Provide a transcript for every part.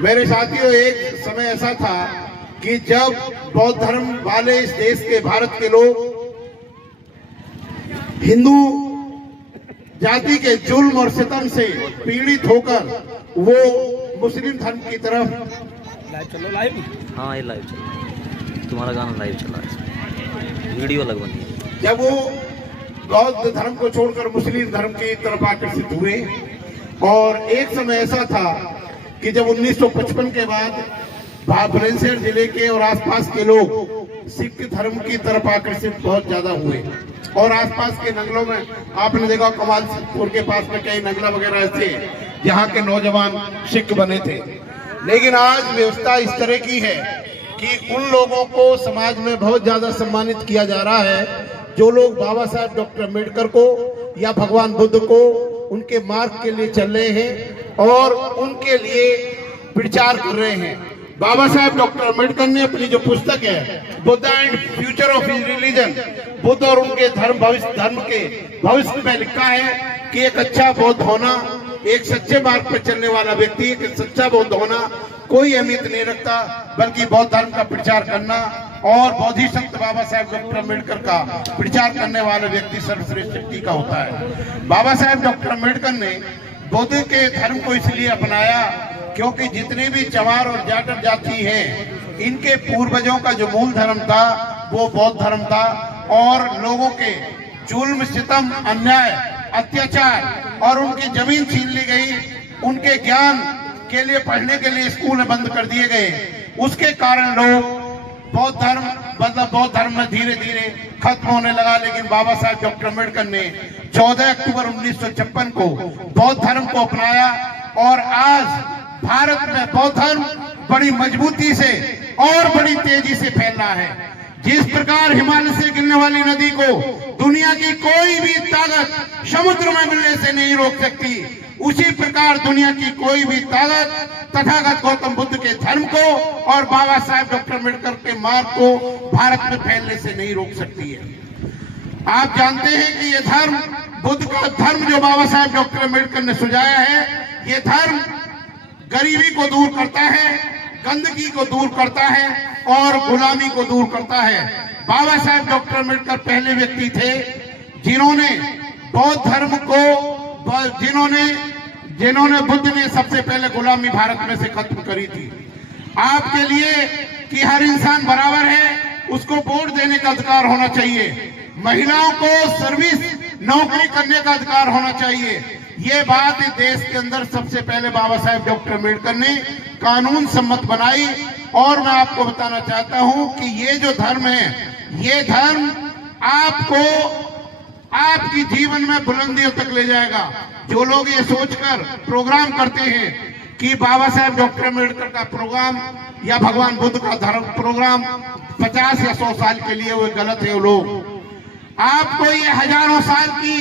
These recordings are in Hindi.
मेरे साथियों, एक समय ऐसा था कि जब बौद्ध धर्म वाले इस देश के, भारत के लोग हिंदू जाति के जुल्म और सितम से पीड़ित होकर वो मुस्लिम धर्म की तरफ। लाइव चलो, लाइव। हाँ, ये लाइव चलो, तुम्हारा गाना लाइव चला है, वीडियो अलग बनी है। जब वो बौद्ध धर्म को छोड़कर मुस्लिम धर्म की तरफ आकर्षित हुए, और एक समय ऐसा था कि जब 1955 के बाद बुलंदशहर जिले के और आसपास के लोग सिख धर्म की तरफ आकर्षित बहुत ज्यादा हुए, और आसपास के नगलों में आपने देखा कमालपुर के पास में कई नगला वगैरह ऐसे यहाँ के नौजवान सिख बने थे। लेकिन आज व्यवस्था इस तरह की है कि उन लोगों को समाज में बहुत ज्यादा सम्मानित किया जा रहा है जो लोग बाबा साहब डॉक्टर अम्बेडकर को या भगवान बुद्ध को उनके मार्ग के लिए चल रहे हैं और उनके लिए प्रचार कर रहे हैं। बाबा साहब डॉक्टर अम्बेडकर ने अपनी जो पुस्तक है Buddha and future of his religion, Buddha और उनके धर्म के भविष्य में लिखा है कि एक अच्छा बौद्ध होना, एक सच्चे मार्ग पर चलने वाला व्यक्ति, एक सच्चा बौद्ध होना कोई अहमियत नहीं रखता, बल्कि बौद्ध धर्म का प्रचार करना और बोधिसत्व बाबा साहब डॉक्टर अम्बेडकर का प्रचार करने वाला व्यक्ति सर्वश्रेष्ठ व्यक्ति का होता है। बाबा साहब डॉक्टर अम्बेडकर ने बुद्ध के धर्म को इसलिए अपनाया क्योंकि जितने भी चमार और जाटव जाति हैं, इनके पूर्वजों का जो मूल धर्म था वो बौद्ध धर्म था, और लोगों के जुल्म, सितम, अन्याय, अत्याचार और उनकी जमीन छीन ली गई, उनके ज्ञान के लिए पढ़ने के लिए स्कूल बंद कर दिए गए। उसके कारण लोग बौद्ध धर्म में धीरे धीरे खत्म होने लगा। लेकिन बाबा साहब डॉक्टर अम्बेडकर ने 14 अक्टूबर 1956 को बौद्ध धर्म को अपनाया, और आज भारत में बौद्ध धर्म बड़ी मजबूती से और बड़ी तेजी से फैल रहा है। जिस प्रकार हिमालय से गिरने वाली नदी को दुनिया की कोई भी ताकत समुद्र में मिलने से नहीं रोक सकती, उसी प्रकार दुनिया की कोई भी ताकत तथागत गौतम बुद्ध के धर्म को और बाबा साहब डॉक्टर अम्बेडकर के मार्ग को भारत में फैलने से नहीं रोक सकती है। आप जानते हैं कि ये धर्म, बुद्ध का धर्म जो बाबा साहब डॉक्टर अम्बेडकर ने सुझाया है, ये धर्म गरीबी को दूर करता है, गंदगी को दूर करता है और गुलामी को दूर करता है। बाबा साहब डॉक्टर अम्बेडकर पहले व्यक्ति थे जिन्होंने बौद्ध धर्म को, जिन्होंने बुद्ध ने सबसे पहले गुलामी भारत में से खत्म करी थी। आपके लिए कि हर इंसान बराबर है, उसको वोट देने का अधिकार होना चाहिए, महिलाओं को सर्विस नौकरी करने का अधिकार होना चाहिए। ये बात इस देश के अंदर सबसे पहले बाबा साहब डॉक्टर अम्बेडकर ने कानून सम्मत बनाई। और मैं आपको बताना चाहता हूं कि ये जो धर्म है, ये धर्म आपको आपकी जीवन में बुलंदियों तक ले जाएगा। जो लोग ये सोचकर प्रोग्राम करते हैं कि बाबा साहब डॉक्टर अम्बेडकर का प्रोग्राम या भगवान बुद्ध का धर्म प्रोग्राम 50 या 100 साल के लिए, वो गलत है। वो लोग आपको ये हजारों साल की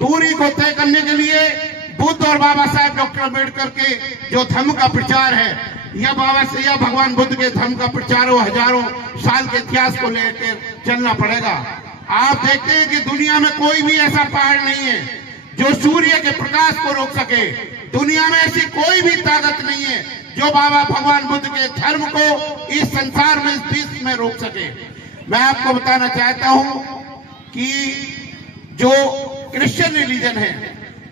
दूरी को तय करने के लिए बुद्ध और बाबा साहब डॉक्टर अम्बेडकर के जो धर्म का प्रचार है, या भगवान बुद्ध के धर्म का प्रचार, वो हजारों साल के इतिहास को लेकर चलना पड़ेगा। आप देखते हैं कि दुनिया में कोई भी ऐसा पहाड़ नहीं है जो सूर्य के प्रकाश को रोक सके। दुनिया में ऐसी कोई भी ताकत नहीं है जो बाबा भगवान बुद्ध के धर्म को इस संसार में, इस विश्व में रोक सके। मैं आपको बताना चाहता हूं कि जो क्रिश्चियन रिलीजन है,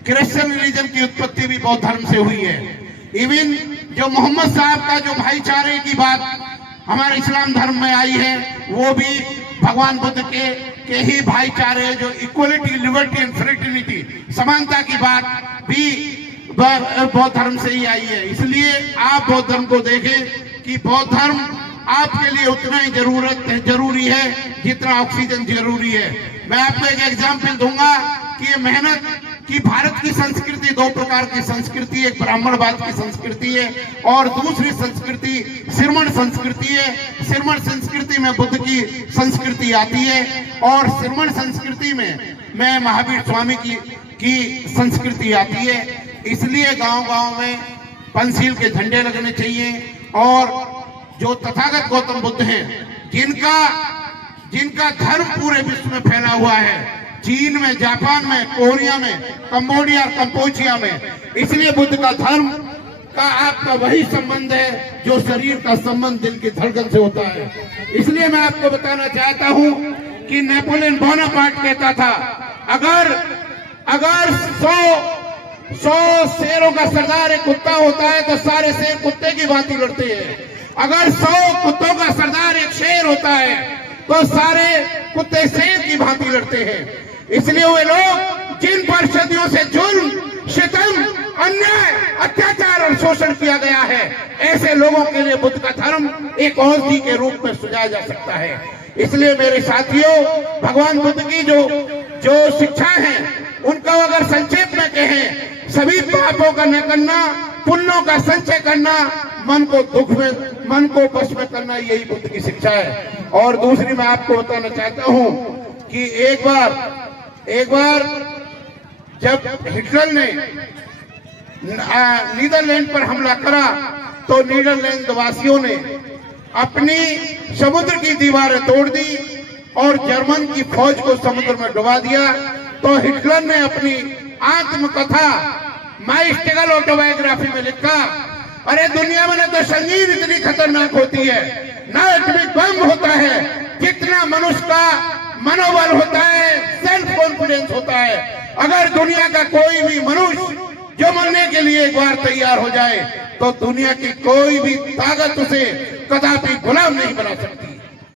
क्रिश्चियन रिलीजन की उत्पत्ति भी बौद्ध धर्म से हुई है। इवन जो मोहम्मद साहब का जो भाईचारे की बात हमारे इस्लाम धर्म में आई है, वो भी भगवान बुद्ध के ही भाईचारे, जो इक्वलिटी, लिबर्टी एंड फ्रेटर्निटी, समानता की बात भी बौद्ध धर्म से ही आई है। इसलिए आप बौद्ध धर्म को देखें कि बौद्ध धर्म आपके लिए उतना ही जरूरी है जितना ऑक्सीजन जरूरी है। मैं आपको एक एग्जाम्पल दूंगा कि ये मेहनत कि भारत की संस्कृति, दो प्रकार की संस्कृति, एक ब्राह्मणवाद की संस्कृति है और दूसरी संस्कृति श्रमण संस्कृति है। श्रमण संस्कृति में बुद्ध की संस्कृति आती है, और श्रमण संस्कृति में महावीर स्वामी की संस्कृति आती है। इसलिए गांव-गांव में पंचशील के झंडे लगने चाहिए, और जो तथागत गौतम बुद्ध हैं, जिनका धर्म पूरे विश्व में फैला हुआ है, चीन में, जापान में, कोरिया में, कंबोडिया, कंपोजिया में, इसलिए बुद्ध का धर्म का आपका वही संबंध है जो शरीर का संबंध दिल की धड़कन से होता है। इसलिए मैं आपको बताना चाहता हूं कि नेपोलियन बोनापार्ट कहता था, अगर 100 शेरों का सरदार एक कुत्ता होता है तो सारे शेर कुत्ते की भांति लड़ते हैं। अगर 100 कुत्तों का सरदार एक शेर होता है तो सारे कुत्ते शेर की भांति लड़ते हैं। इसलिए वे लोग जिन पर सदियों से जुल्म, शितम, अन्याय, अत्याचार और शोषण किया गया है, ऐसे लोगों के लिए बुद्ध का धर्म एक औषधि के रूप में सुझाया जा सकता है। इसलिए मेरे साथियों, भगवान बुद्ध की जो शिक्षा है उनका अगर संक्षेप में कहें, सभी पापों का न करना, पुण्यों का संचय करना, मन को बस में करना, यही बुद्ध की शिक्षा है। और दूसरी मैं आपको बताना चाहता हूं कि एक बार जब हिटलर ने नीदरलैंड पर हमला करा तो नीदरलैंड वासियों ने अपनी समुद्र की दीवारें तोड़ दी और जर्मन की फौज को समुद्र में डुबा दिया। तो हिटलर ने अपनी आत्मकथा माई स्टेगल ऑटोबायोग्राफी में लिखा, अरे दुनिया में न तो संगीत इतनी खतरनाक होती है, न एटॉमिक बम होता है, जितना मनुष्य का मनोबल होता है, सेल्फ कॉन्फिडेंस होता है। अगर दुनिया का कोई भी मनुष्य जो मरने के लिए एक बार तैयार हो जाए तो दुनिया की कोई भी ताकत उसे कदापि गुलाम नहीं बना सकती।